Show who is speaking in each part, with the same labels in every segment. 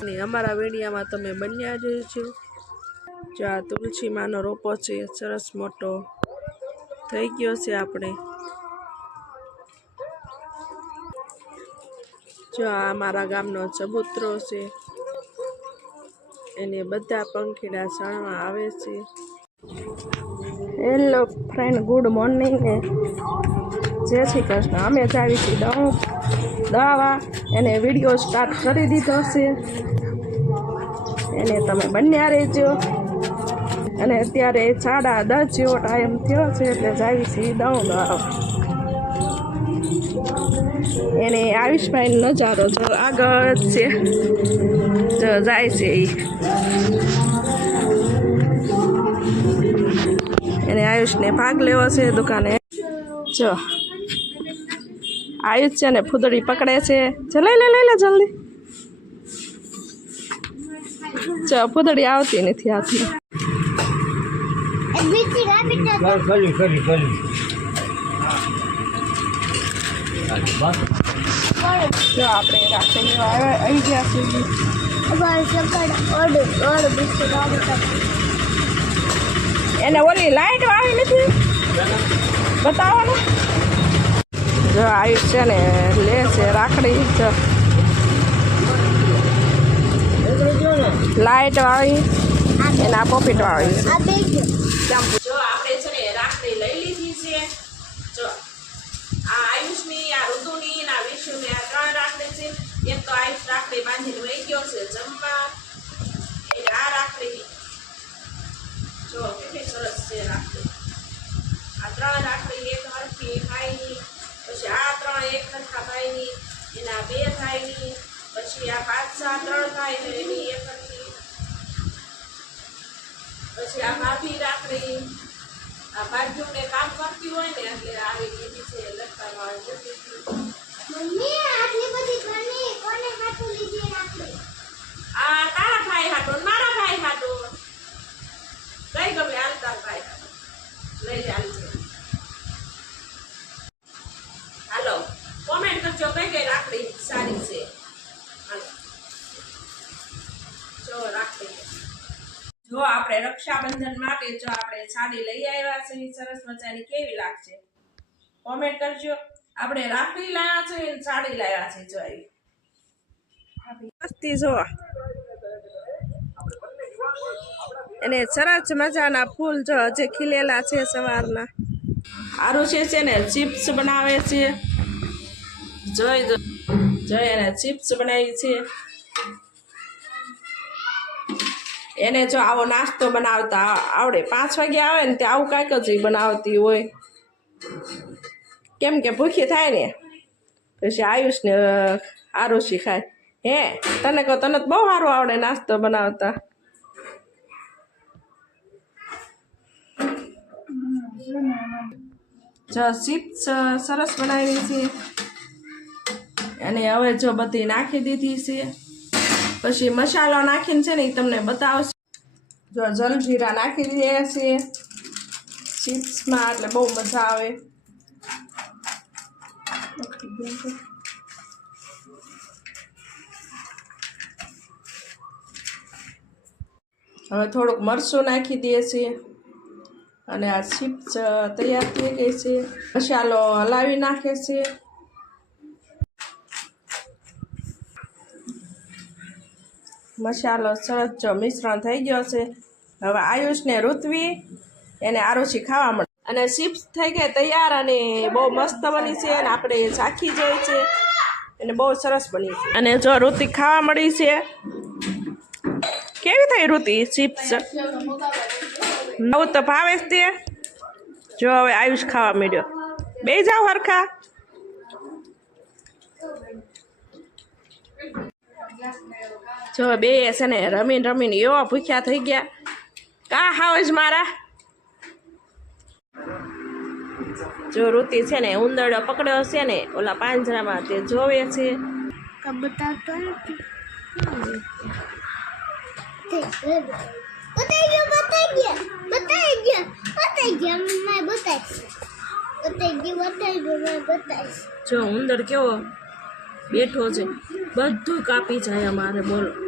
Speaker 1: અને અમારા વેડિયામાં તમે બન્યા જ છો. જો આ તુલસીમાંનો રોપો છે, સરસ મોટો થઈ ગયો છે આપણે. જો આ મારા ગામનો ચબૂતરો છે, એને બધા પંખીડા સાણવા આવે છે. હેલો ફ્રેન્ડ ગુડ મોર્નિંગ ને જય શ્રી કૃષ્ણ. અમે જ આવી દઉં દવા એને વીડિયો સ્ટાર્ટ કરી દીધો છે. એને તમે બન્યા રહેજો. અને અત્યારે સાડા દસ જેવો ટાઈમ થયો છે એટલે જાવી છીએ દઉં દવા. એને આયુષભાઈ નજારો જો આગળ છે. જો જાય છે એ એને આયુષને ભાગ લેવો છે દુકાને. જો આયુષ છે ને ફૂદડી પકડે છે. જો લઈ લે લઈ લે જલ્દી. જો ફૂદડી આવતી નથી
Speaker 2: કરી
Speaker 1: જો આપણે રાખેલી આવી ગયા સુધી એને ઓલી લાઈટ વાળી નથી? બતાવો ને જો આવી છે ને લે છે રાખડી. જો. લાઈટ વાળી એના પોપીટ વાળી. છે ને રાખડી લઈ લીધી છે જો આ આયુષની આ ઋતુની ને આ વિશુની આ ત્રણ રાખડી છે એક તો આયુષ રાખડી બાંધીને વહી ગયો છે જમવા એટલે આ રાખડી જો કેટલી સરસ છે રાખડી આ ત્રણ રાખડી એક હરખી ભાઈની પછી આ ત્રણ એક હરખા ભાઈની એના બે ભાઈની પછી આ પાંચ સાત ત્રણ થાય ને એની એક હરખી પછી આ ભાભી રાખડી આ ભાભીઓને કામ કરતી હોય ને એટલે આવી લીધી છે લટકામાં જતી હતી. આ લીધી રાખડી હાટો ને મારા ભાઈ હાટો કઈ ગમે હાલ તાર ભાઈ હાટો લઈ લે હાલ છે હાલો કોમેન્ટ કરજો કઈ કઈ રાખડી સારી છે હાલો જો રાખડી આપણે રક્ષાબંધન માટે જો આપણે સાડી લઈ આવ્યા છે સરસ મજાની કેવી લાગશે કોમેન્ટ કરજો. આપણે રાખડી લાવ્યા છે અને સાડી લાવ્યા છે, જો આવી એને સરસ મજાના ફૂલ જો હજી ખીલેલા છે સવારના. સારું છે છે ને? ચિપ્સ બનાવે છે. જોઈ જોઈ, એને ચિપ્સ બનાવી છે. એને જો આવો નાસ્તો બનાવતા આવડે. પાંચ વાગે આવે ને તે આવું કાંઈક જ બનાવતી હોય. કેમ કે ભૂખી થાય ને. પછી આયુષ ને આરુષી ખાય. હે, તને કહો, તને બહુ સારું આવડે નાસ્તો બનાવતા. જો ચિપ્સ સરસ બનાવી છે. અને હવે જો બધી નાખી દીધી છે. પછી મસાલો નાખીને છે ને એ તમને બતાવશે. જો જલજીરા નાખી દઈએ છીએ. ચિપ્સમાં એટલે બહુ મજા આવે. હવે થોડુંક મરચું નાખી દઈએ છીએ. અને આ ચિપ્સ તૈયાર થઈ ગઈ છે. મસાલો હલાવી નાખે છે. મસાલો સરસ જો મિશ્રણ થઈ ગયો છે. હવે આયુષને ઋત્વી એને આરુષી ખાવા મળે. અને ચિપ્સ થઈ ગયા તૈયાર અને બહુ મસ્ત બની છે અને આપણે ચાખી જાય છે. અને બહુ સરસ બની છે. અને જો ઋતિ ખાવા મળી છે. કેવી થઈ ઋતિ ચિપ્સ નવું તો ભાવે તે. જો હવે આયુષ ખાવા મળ્યો બે જાઓ હરખા. જો બે છે ને રમીને રમીને એવા ભૂખ્યા થઈ ગયા. કા હાવજ મારા? જો ઋતિ છે ને ઉંદરડો પકડ્યો છે ને, ઓલા પાંજરામાં તે જોવે છે.
Speaker 3: બતાઈ
Speaker 1: જો ઉંદર કેવો બેઠો છે, બધું કાપી જાય અમારે બોલો.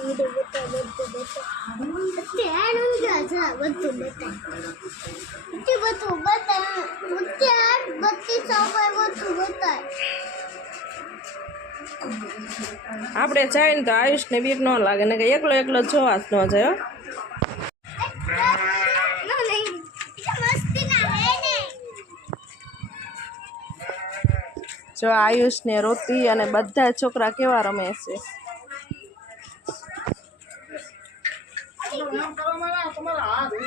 Speaker 3: મોટું બતા બધું બતા અત્યારે ઊંઘ્યા છે બધું બતા ઉઠી બધું બતા ઉઠ્યા બત્તી સવાય બધું બતાય
Speaker 1: આપણે જાય ને તો આયુષને બીક ન લાગે ને કે એકલો એકલો જોવા જ ન જાય, હો.
Speaker 3: મસ્તી ના હે ને
Speaker 1: જો આયુષ ને રોતી અને બધા છોકરા કેવા રમે છે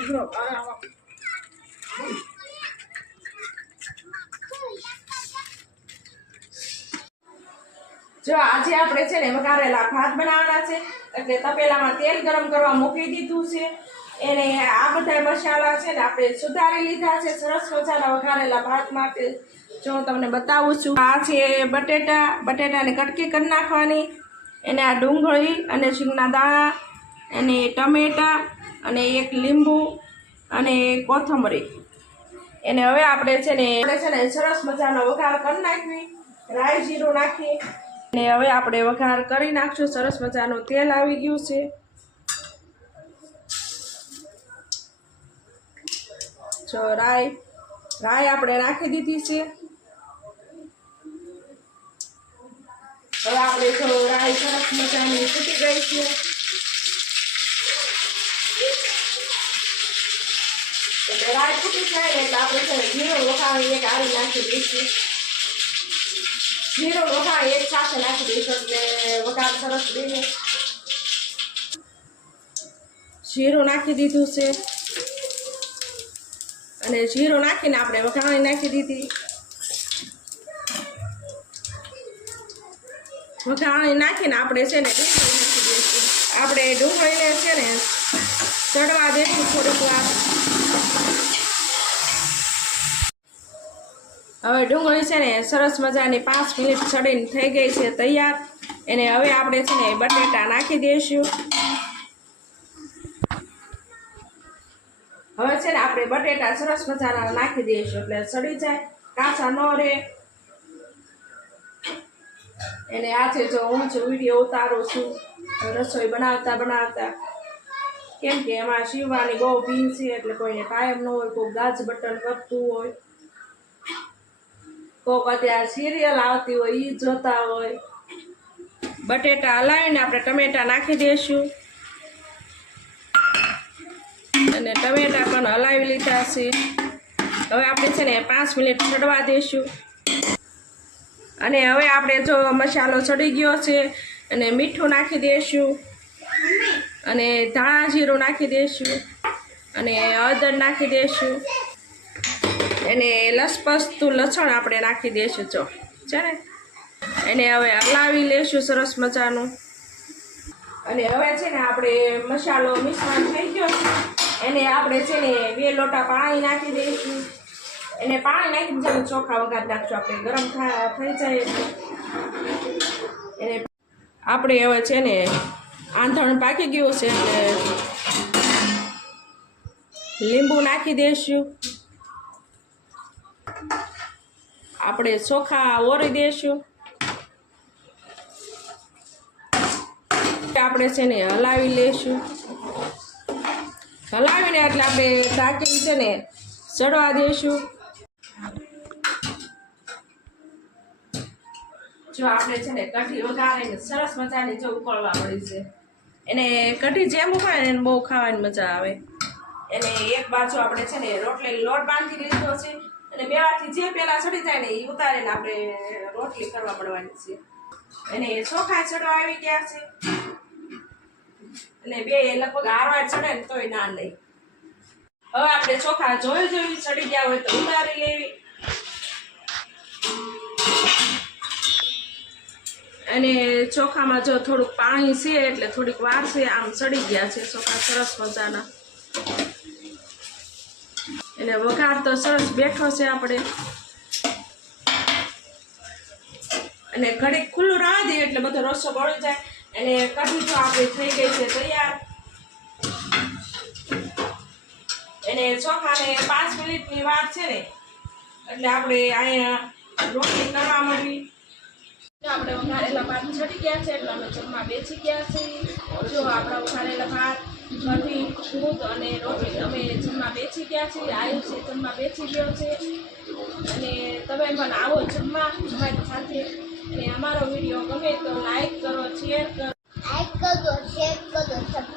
Speaker 1: જો આજે આપણે છે ને વઘારેલા ભાત બનાવવાના છે. એટલે તપેલામાં તેલ ગરમ કરવા મૂકી દીધું છે. એને આ બધા મસાલા છે ને આપણે સુધારી લીધા છે. સરસ મજાના વઘારેલા ભાત માટે. જો હું તમને બતાવું છું. આ છે બટેટા. બટેટાને કટકી કરી નાખવાની. એને આ ડુંગળી અને શીંગના દાણા અને ટમેટા અને એક લીંબુ અને કોથમરી. એને હવે આપણે છે ને, આપણે છે ને સરસ મજાનો વઘાર કરી નાખવી. રાઈ જીરું નાખીએ અને હવે આપણે વઘાર કરી નાખશું. સરસ મજાનું તેલ આવી ગયું છે. જો રાઈ રાઈ આપણે નાખી દીધી છે. હવે આપણે જો રાઈ સરસ મજાની ફૂટી ગઈ છે. એટલે ફૂટી જાય ને એટલે આપણે છે જીરું વઘારી એક આરી નાખી દઈશું. જીરો વઘાર એક સાથે નાખી દઈશું એટલે વઘાર સરસ દઈને જીરું નાખી દીધું છે. અને જીરું નાખીને આપણે વઘાણી નાખી દીધી. વઘાણી નાખીને આપણે છે ને ડુંગળી નાખી દઈશું. આપણે ડુંગળીને છે ને ચડવા દઈશું થોડીક વાર. હવે ડુંગળી છે ને સરસ મજાની પાંચ મિનિટ ચડીને થઈ ગઈ છે તૈયાર. એને હવે આપણે છે ને બટેટા નાખી દઈશું. હવે છે ને આપણે બટેટા સરસ મજાના નાખી દઈશું એટલે સડી જાય, કાચા ન રહે. એને આજે જો હું છું વીડિયો ઉતારું છું રસોઈ બનાવતા બનાવતા. કેમ કે એમાં શીવવાની બહુ ભીન છે એટલે કોઈને કાયમ ન હોય, કોઈ ગાજ બટન કરતું હોય. કોક અત્યારે સિરિયલ આવતી હોય એ જોતા હોય. બટેટા હલાવીને આપણે ટમેટા નાખી દઈશું અને ટમેટા પણ હલાવી લીધા છે. હવે આપણે છે ને પાંચ મિનિટ ચડવા દઈશું અને હવે આપણે જો મસાલો ચડી ગયો છે, અને મીઠું નાખી દઈશું અને ધાણા જીરું નાખી દઈશું અને હળદર નાખી દઈશું એને લસપસતું લસણ આપણે નાખી દઈશું, જો. છે ને? એને હવે હલાવી લેશું સરસ મજાનું. અને હવે છે ને આપણે મસાલો મિશ્રણ થઈ ગયો એને આપણે છે ને બે લોટા પાણી નાખી દઈશું. એને પાણી નાખી છે ચોખા વઘાર નાખશું આપણે. ગરમ થઈ જાય એને આપણે હવે છે ને આંધણ પાકી ગયું છે એટલે લીંબુ નાખી દઈશું. આપણે ચોખા ઓરી દઈશું આપણે છે ને હલાવી લઈશું હલાવીને એટલે આપણે ઢાંકીને છે ને ચડવા દઈશું જો આપણે છે ને કઢી વઘારીને સરસ મજાની જો ઉકળવા મળી છે. એને કઢી જેમ ઉકાય ને બહુ ખાવાની મજા આવે. એને એક બાજુ આપણે છે ને રોટલી લોટ બાંધી લીધો છે. અને બેવાથી જે પેલા ચડી જાય ને એ ઉતારીને આપણે રોટલી કરવા પડવાની છે. એને ચોખા ચડવા આવી ગયા છે. અને બે લગભગ હારવાર ચડે ને તોય ના નહીં હવે આપણે ચોખા જોયું જોયું ચડી ગયા હોય તો ઉતારી લેવી. અને ચોખામાં જો થોડુંક પાણી છે એટલે થોડીક વાર છે, આમ ચડી ગયા છે ચોખા સરસ મજાના. અને વઘાર તો સરસ બેઠો છે આપણે. અને ઘડીક ખુલ્લું રાહ દઈએ એટલે બધો રસો બળી જાય. અને કઢી તો આપણી થઈ ગઈ છે તૈયાર. એને ચોખાને પાંચ મિનિટની વાર છે ને, એટલે આપણે અહીંયા રોટલી કરવા જો આપણે ઉઘારેલા ભાત છટી ગયા છે, એટલે અમે જમવા બેસી ગયા છીએ. જો આપણા ઉઘારેલા ભાત છઠ્ઠી ખુદ અને રોહિત, અમે જમવા બેસી ગયા છીએ છે, જમવા બેસી ગયો છે. અને તમે પણ આવો જમવા અમારી સાથે. અને અમારો વીડિયો ગમે તો લાઈક કરો શેર કરો. લાઈક કરો શેર કરો